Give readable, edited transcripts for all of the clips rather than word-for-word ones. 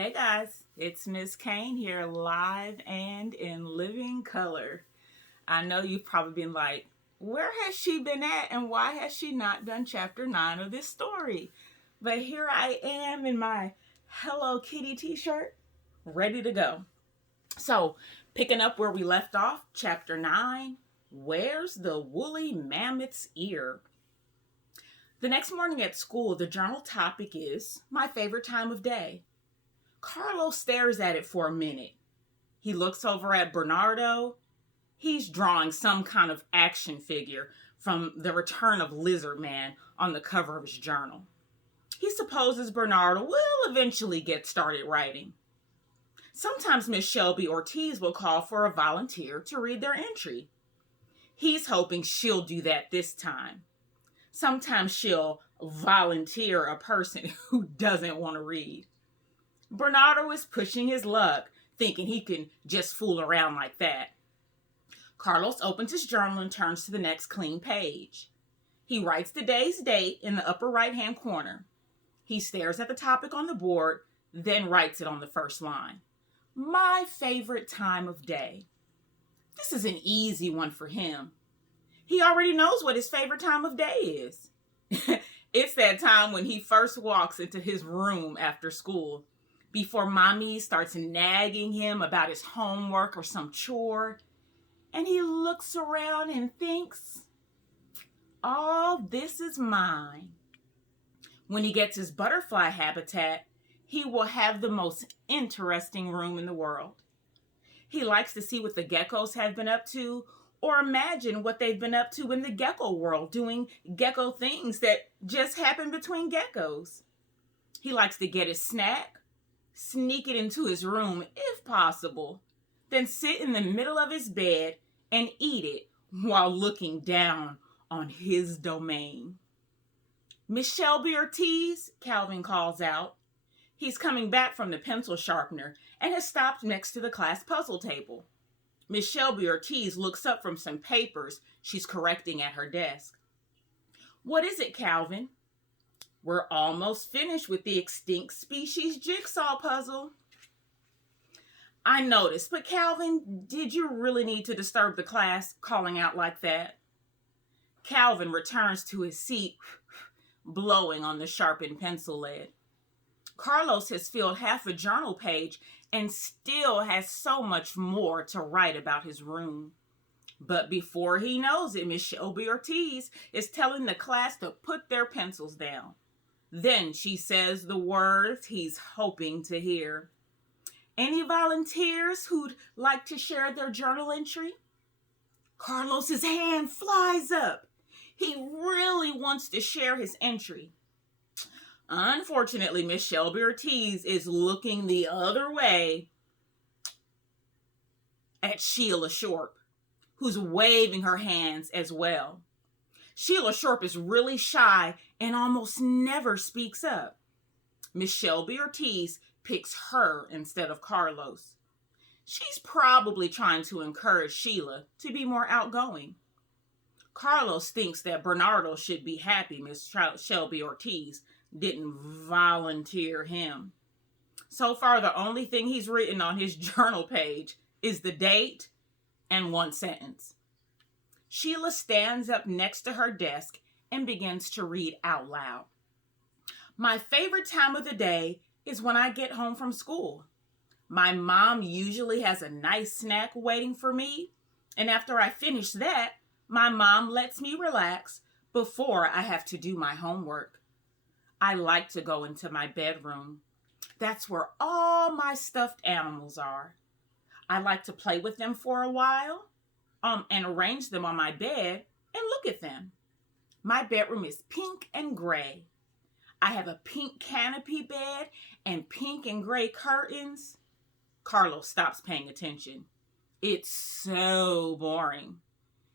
Hey guys, it's Miss Cain here live and in living color. I know you've probably been like, where has she been at and why has she not done chapter 9 of this story? But here I am in my Hello Kitty t-shirt, ready to go. So, picking up where we left off, chapter 9, Where's the Woolly Mammoth's Ear? The next morning at school, the journal topic is my favorite time of day. Carlo stares at it for a minute. He looks over at Bernardo. He's drawing some kind of action figure from The Return of Lizard Man on the cover of his journal. He supposes Bernardo will eventually get started writing. Sometimes Miss Shelby Ortiz will call for a volunteer to read their entry. He's hoping she'll do that this time. Sometimes she'll volunteer a person who doesn't want to read. Bernardo is pushing his luck, thinking he can just fool around like that. Carlos opens his journal and turns to the next clean page. He writes the day's date in the upper right-hand corner. He stares at the topic on the board, then writes it on the first line. My favorite time of day. This is an easy one for him. He already knows what his favorite time of day is. It's that time when he first walks into his room after school, before mommy starts nagging him about his homework or some chore, and he looks around and thinks, all this is mine. When he gets his butterfly habitat, he will have the most interesting room in the world. He likes to see what the geckos have been up to, or imagine what they've been up to in the gecko world, doing gecko things that just happen between geckos. He likes to get his snack, sneak it into his room if possible, then sit in the middle of his bed and eat it while looking down on his domain. Miss Shelby Ortiz, Calvin calls out. He's coming back from the pencil sharpener and has stopped next to the class puzzle table. Miss Shelby Ortiz looks up from some papers she's correcting at her desk. What is it, Calvin? We're almost finished with the extinct species jigsaw puzzle. I noticed, but Calvin, did you really need to disturb the class calling out like that? Calvin returns to his seat, blowing on the sharpened pencil lead. Carlos has filled half a journal page and still has so much more to write about his room. But before he knows it, Miss Shelby Ortiz is telling the class to put their pencils down. Then she says the words he's hoping to hear. Any volunteers who'd like to share their journal entry? Carlos's hand flies up. He really wants to share his entry. Unfortunately, Miss Shelby Ortiz is looking the other way at Sheila Shorp, who's waving her hands as well. Sheila Shorp is really shy and almost never speaks up. Miss Shelby Ortiz picks her instead of Carlos. She's probably trying to encourage Sheila to be more outgoing. Carlos thinks that Bernardo should be happy Miss Shelby Ortiz didn't volunteer him. So far, the only thing he's written on his journal page is the date and one sentence. Sheila stands up next to her desk and begins to read out loud. My favorite time of the day is when I get home from school. My mom usually has a nice snack waiting for me, and after I finish that, my mom lets me relax before I have to do my homework. I like to go into my bedroom. That's where all my stuffed animals are. I like to play with them for a while, and arrange them on my bed and look at them. My bedroom is pink and gray. I have a pink canopy bed and pink and gray curtains. Carlos stops paying attention. It's so boring.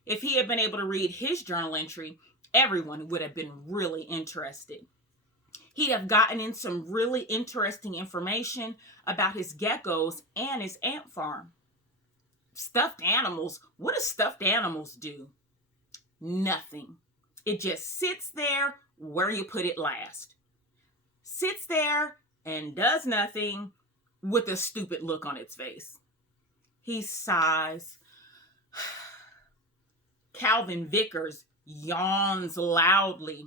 If he had been able to read his journal entry, everyone would have been really interested. He'd have gotten in some really interesting information about his geckos and his ant farm. Stuffed animals? What do stuffed animals do? Nothing. It just sits there where you put it last. Sits there and does nothing with a stupid look on its face. He sighs. Calvin Vickers yawns loudly,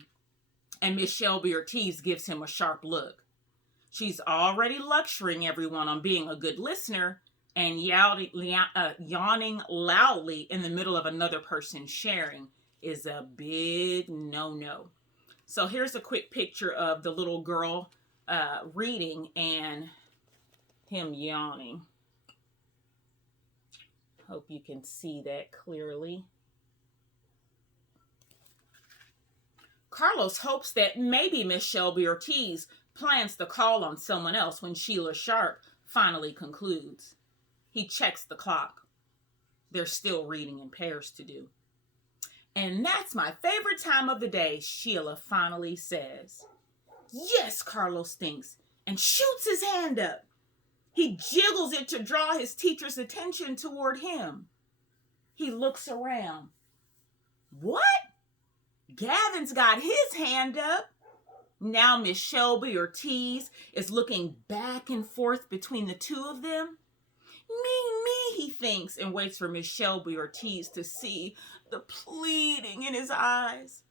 and Miss Shelby Ortiz gives him a sharp look. She's already lecturing everyone on being a good listener and yawning loudly in the middle of another person sharing is a big no-no. So here's a quick picture of the little girl reading and him yawning. Hope you can see that clearly. Carlos hopes that maybe Miss Shelby Ortiz plans to call on someone else when Sheila Sharp finally concludes. He checks the clock. There's still reading in pairs to do. And that's my favorite time of the day, Sheila finally says. Yes, Carlos thinks, and shoots his hand up. He jiggles it to draw his teacher's attention toward him. He looks around. What? Gavin's got his hand up. Now Miss Shelby Ortiz is looking back and forth between the two of them. Me, he thinks, and waits for Miss Shelby Ortiz to see the pleading in his eyes.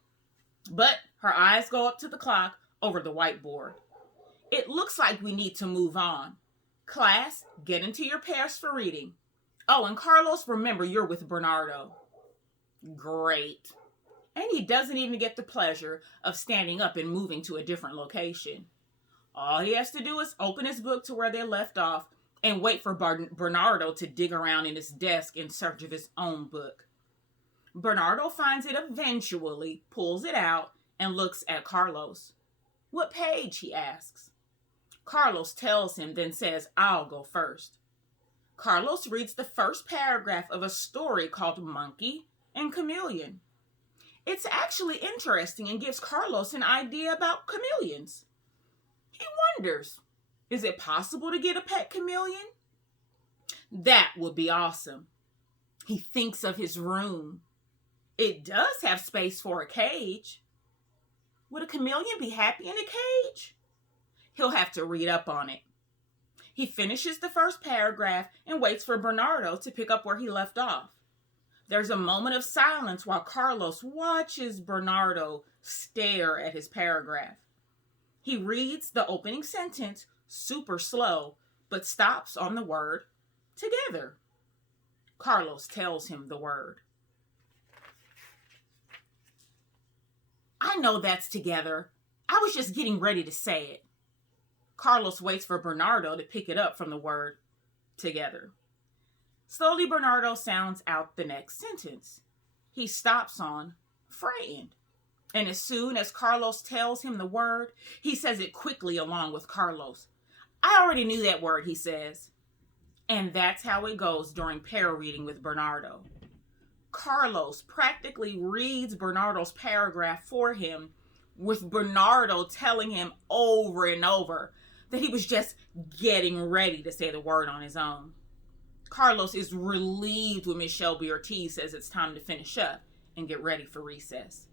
But her eyes go up to the clock over the whiteboard. It looks like we need to move on. Class, get into your pairs for reading. Oh, and Carlos, remember you're with Bernardo. Great. And he doesn't even get the pleasure of standing up and moving to a different location. All he has to do is open his book to where they left off and wait for Bernardo to dig around in his desk in search of his own book. Bernardo finds it eventually, pulls it out, and looks at Carlos. What page? He asks. Carlos tells him, then says, I'll go first. Carlos reads the first paragraph of a story called Monkey and Chameleon. It's actually interesting and gives Carlos an idea about chameleons. He wonders, is it possible to get a pet chameleon? That would be awesome. He thinks of his room. It does have space for a cage. Would a chameleon be happy in a cage? He'll have to read up on it. He finishes the first paragraph and waits for Bernardo to pick up where he left off. There's a moment of silence while Carlos watches Bernardo stare at his paragraph. He reads the opening sentence super slow, but stops on the word together. Carlos tells him the word. I know that's together. I was just getting ready to say it. Carlos waits for Bernardo to pick it up from the word together. Slowly, Bernardo sounds out the next sentence. He stops on frightened. And as soon as Carlos tells him the word, he says it quickly along with Carlos. I already knew that word, he says. And that's how it goes during pair reading with Bernardo. Carlos practically reads Bernardo's paragraph for him, with Bernardo telling him over and over that he was just getting ready to say the word on his own. Carlos is relieved when Miss Shelby Ortiz says it's time to finish up and get ready for recess.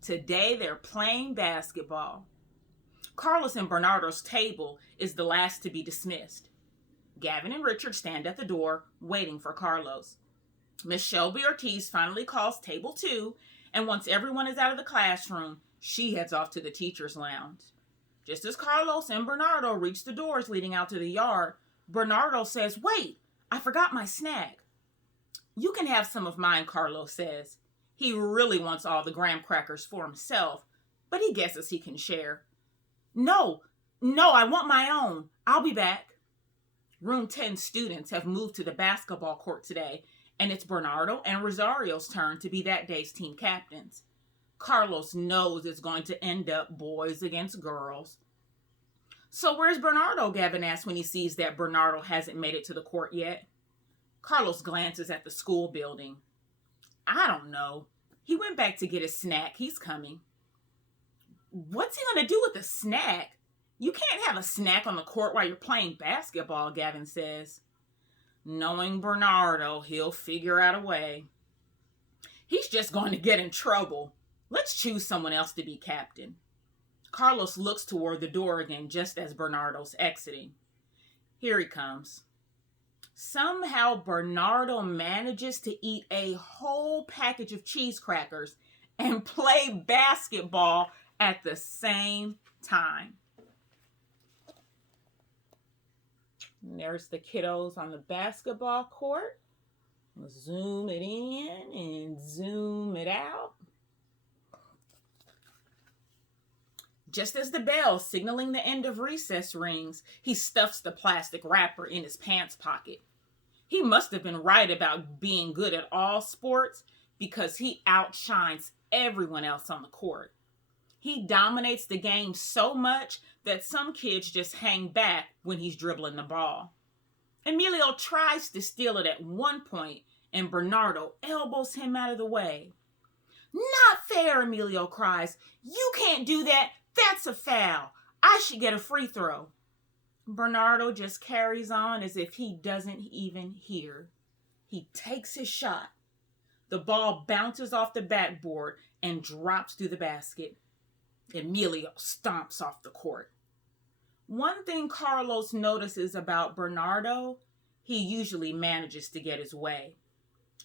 Today they're playing basketball. Carlos and Bernardo's table is the last to be dismissed. Gavin and Richard stand at the door waiting for Carlos. Miss Shelby Ortiz finally calls table 2, and once everyone is out of the classroom, she heads off to the teacher's lounge. Just as Carlos and Bernardo reach the doors leading out to the yard, Bernardo says, Wait, I forgot my snack. You can have some of mine, Carlos says. He really wants all the graham crackers for himself, but he guesses he can share. No, I want my own. I'll be back. Room 10 students have moved to the basketball court today, and it's Bernardo and Rosario's turn to be that day's team captains. Carlos knows it's going to end up boys against girls. So where's Bernardo? Gavin asks when he sees that Bernardo hasn't made it to the court yet. Carlos glances at the school building. I don't know. He went back to get his snack. He's coming. What's he going to do with a snack? You can't have a snack on the court while you're playing basketball, Gavin says. Knowing Bernardo, he'll figure out a way. He's just going to get in trouble. Let's choose someone else to be captain. Carlos looks toward the door again just as Bernardo's exiting. Here he comes. Somehow Bernardo manages to eat a whole package of cheese crackers and play basketball at the same time. And there's the kiddos on the basketball court. Zoom it in and zoom it out. Just as the bell signaling the end of recess rings, he stuffs the plastic wrapper in his pants pocket. He must have been right about being good at all sports because he outshines everyone else on the court. He dominates the game so much that some kids just hang back when he's dribbling the ball. Emilio tries to steal it at one point, and Bernardo elbows him out of the way. "Not fair," Emilio cries. "You can't do that. That's a foul. I should get a free throw." Bernardo just carries on as if he doesn't even hear. He takes his shot. The ball bounces off the backboard and drops through the basket. Emilio stomps off the court. One thing Carlos notices about Bernardo, he usually manages to get his way.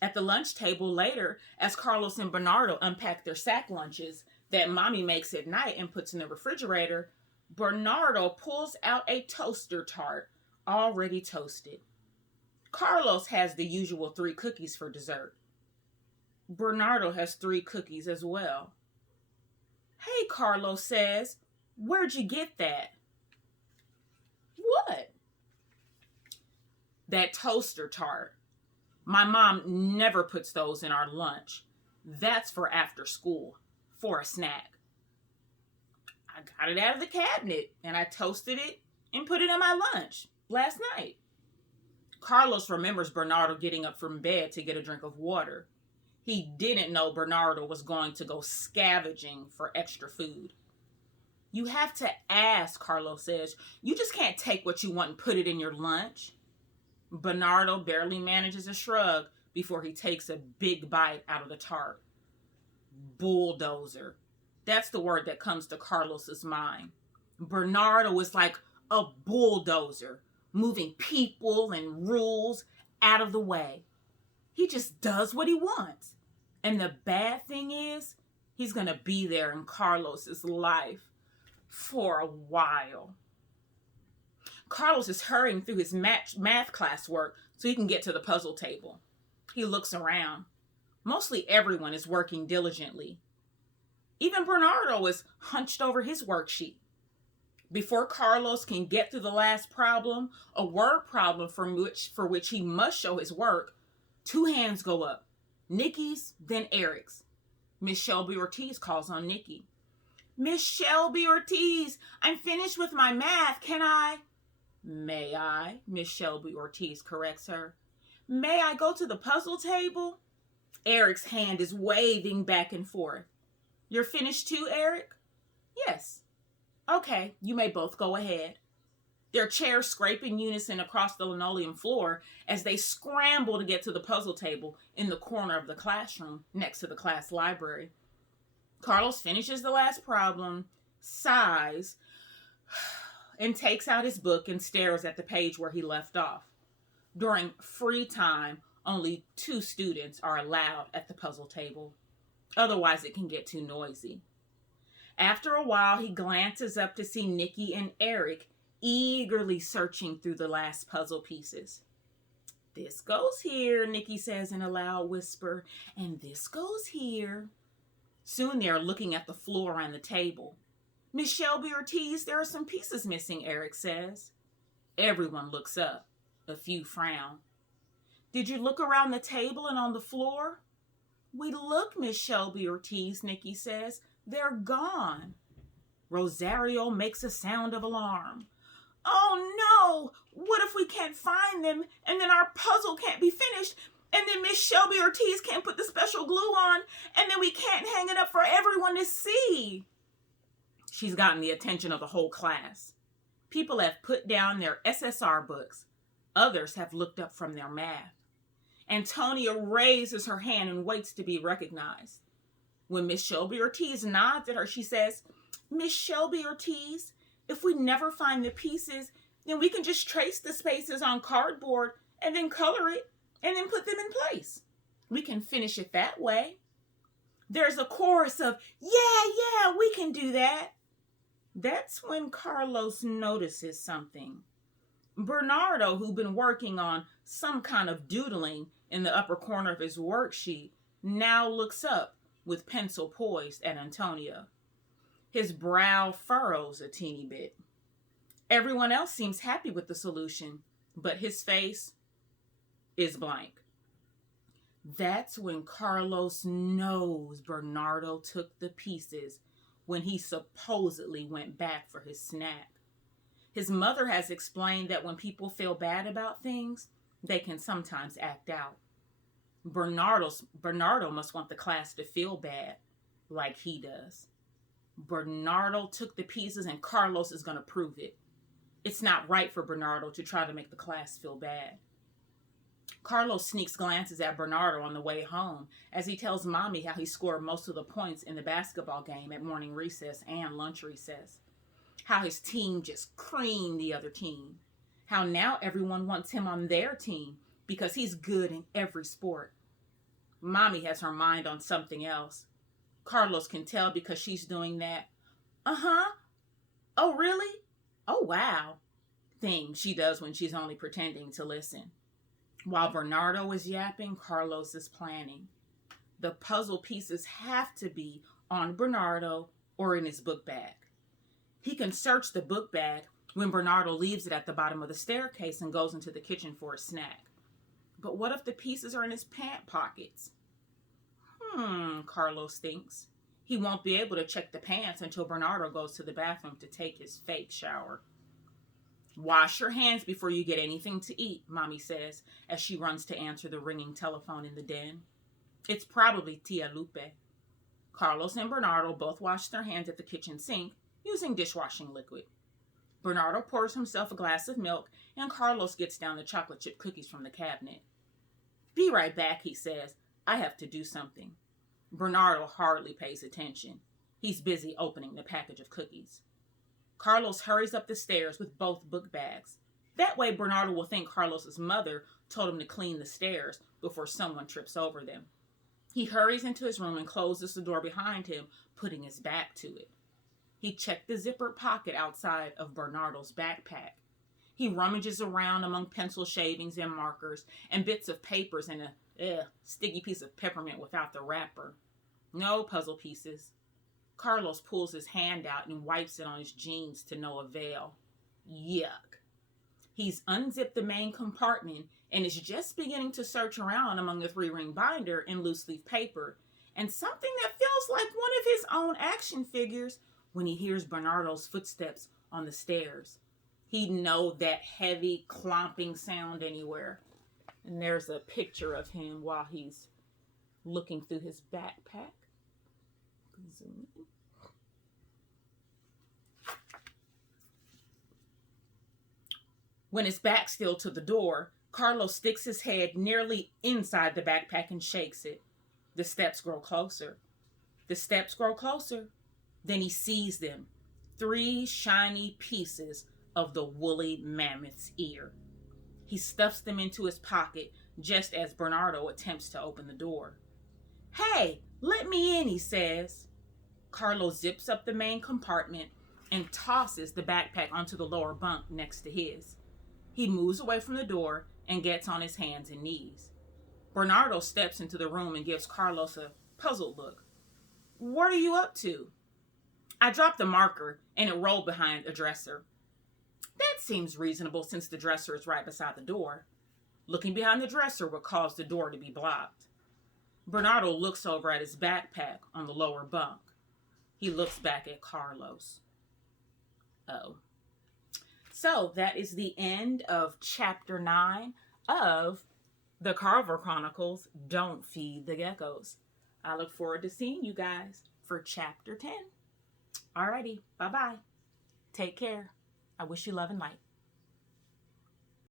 At the lunch table later, as Carlos and Bernardo unpack their sack lunches that mommy makes at night and puts in the refrigerator, Bernardo pulls out a toaster tart already toasted. Carlos has the usual 3 cookies for dessert. Bernardo has 3 cookies as well. "Hey," Carlos says, "where'd you get that?" "What?" "That toaster tart. My mom never puts those in our lunch. That's for after school, for a snack. I got it out of the cabinet and I toasted it and put it in my lunch last night." Carlos remembers Bernardo getting up from bed to get a drink of water. He didn't know Bernardo was going to go scavenging for extra food. "You have to ask," Carlos says. "You just can't take what you want and put it in your lunch." Bernardo barely manages a shrug before he takes a big bite out of the tart. Bulldozer. That's the word that comes to Carlos's mind. Bernardo is like a bulldozer, moving people and rules out of the way. He just does what he wants. And the bad thing is, he's going to be there in Carlos's life for a while. Carlos is hurrying through his math class work so he can get to the puzzle table. He looks around. Mostly everyone is working diligently. Even Bernardo is hunched over his worksheet. Before Carlos can get through the last problem, a word problem for which he must show his work, 2 hands go up. Nikki's, then Eric's. Miss Shelby Ortiz calls on Nikki. "Miss Shelby Ortiz, I'm finished with my math. Can I?" "May I?" Miss Shelby Ortiz corrects her. "May I go to the puzzle table?" Eric's hand is waving back and forth. "You're finished too, Eric?" "Yes." "Okay, you may both go ahead." Their chairs scrape in unison across the linoleum floor as they scramble to get to the puzzle table in the corner of the classroom next to the class library. Carlos finishes the last problem, sighs, and takes out his book and stares at the page where he left off. During free time, only 2 students are allowed at the puzzle table. Otherwise, it can get too noisy. After a while, he glances up to see Nikki and Eric eagerly searching through the last puzzle pieces. "This goes here," Nikki says in a loud whisper, "and this goes here." Soon they are looking at the floor and the table. "Miss Shelby Ortiz, there are some pieces missing," Eric says. Everyone looks up. A few frown. "Did you look around the table and on the floor?" "We looked, Miss Shelby Ortiz," Nikki says. "They're gone." Rosario makes a sound of alarm. "Oh no! What if we can't find them and then our puzzle can't be finished and then Miss Shelby Ortiz can't put the special glue on and then we can't hang it up for everyone to see?" She's gotten the attention of the whole class. People have put down their SSR books. Others have looked up from their math. Antonia raises her hand and waits to be recognized. When Miss Shelby Ortiz nods at her, she says, "Miss Shelby Ortiz, if we never find the pieces, then we can just trace the spaces on cardboard and then color it and then put them in place. We can finish it that way. There's a chorus of, yeah, we can do that. That's when Carlos notices something. Bernardo, who'd been working on some kind of doodling in the upper corner of his worksheet, now looks up with pencil poised at Antonio. His brow furrows a teeny bit. Everyone else seems happy with the solution, but his face is blank. That's when Carlos knows Bernardo took the pieces when he supposedly went back for his snack. His mother has explained that when people feel bad about things, they can sometimes act out. Bernardo must want the class to feel bad, like he does. Bernardo took the pieces and Carlos is going to prove it. It's not right for Bernardo to try to make the class feel bad. Carlos sneaks glances at Bernardo on the way home as he tells Mommy how he scored most of the points in the basketball game at morning recess and lunch recess. How his team just creamed the other team. How now everyone wants him on their team because he's good in every sport. Mommy has her mind on something else. Carlos can tell because she's doing that, oh really? Oh wow, thing she does when she's only pretending to listen. While Bernardo is yapping, Carlos is planning. The puzzle pieces have to be on Bernardo or in his book bag. He can search the book bag when Bernardo leaves it at the bottom of the staircase and goes into the kitchen for a snack. But what if the pieces are in his pant pockets? Carlos thinks. He won't be able to check the pants until Bernardo goes to the bathroom to take his fake shower. Wash your hands before you get anything to eat, Mommy says, as she runs to answer the ringing telephone in the den. It's probably Tia Lupe. Carlos and Bernardo both wash their hands at the kitchen sink using dishwashing liquid. Bernardo pours himself a glass of milk, and Carlos gets down the chocolate chip cookies from the cabinet. Be right back, he says. I have to do something. Bernardo hardly pays attention. He's busy opening the package of cookies. Carlos hurries up the stairs with both book bags. That way Bernardo will think Carlos's mother told him to clean the stairs before someone trips over them. He hurries into his room and closes the door behind him, putting his back to it. He checked the zippered pocket outside of Bernardo's backpack. He rummages around among pencil shavings and markers and bits of papers and a sticky piece of peppermint without the wrapper. No puzzle pieces. Carlos pulls his hand out and wipes it on his jeans to no avail. Yuck. He's unzipped the main compartment and is just beginning to search around among the 3-ring binder and loose leaf paper and something that feels like one of his own action figures when he hears Bernardo's footsteps on the stairs. He'd know that heavy clomping sound anywhere. And there's a picture of him while he's looking through his backpack. Zoom in. When his back's still to the door, Carlos sticks his head nearly inside the backpack and shakes it. The steps grow closer. The steps grow closer. Then he sees them. 3 shiny pieces of the woolly mammoth's ear. He stuffs them into his pocket just as Bernardo attempts to open the door. Hey, let me in, he says. Carlos zips up the main compartment and tosses the backpack onto the lower bunk next to his. He moves away from the door and gets on his hands and knees. Bernardo steps into the room and gives Carlos a puzzled look. What are you up to? I dropped the marker and it rolled behind a dresser. That seems reasonable since the dresser is right beside the door. Looking behind the dresser would cause the door to be blocked. Bernardo looks over at his backpack on the lower bunk. He looks back at Carlos. Oh. So that is the end of chapter 9 of the Carver Chronicles, Don't Feed the Geckos. I look forward to seeing you guys for chapter 10. Alrighty, bye-bye. Take care. I wish you love and light.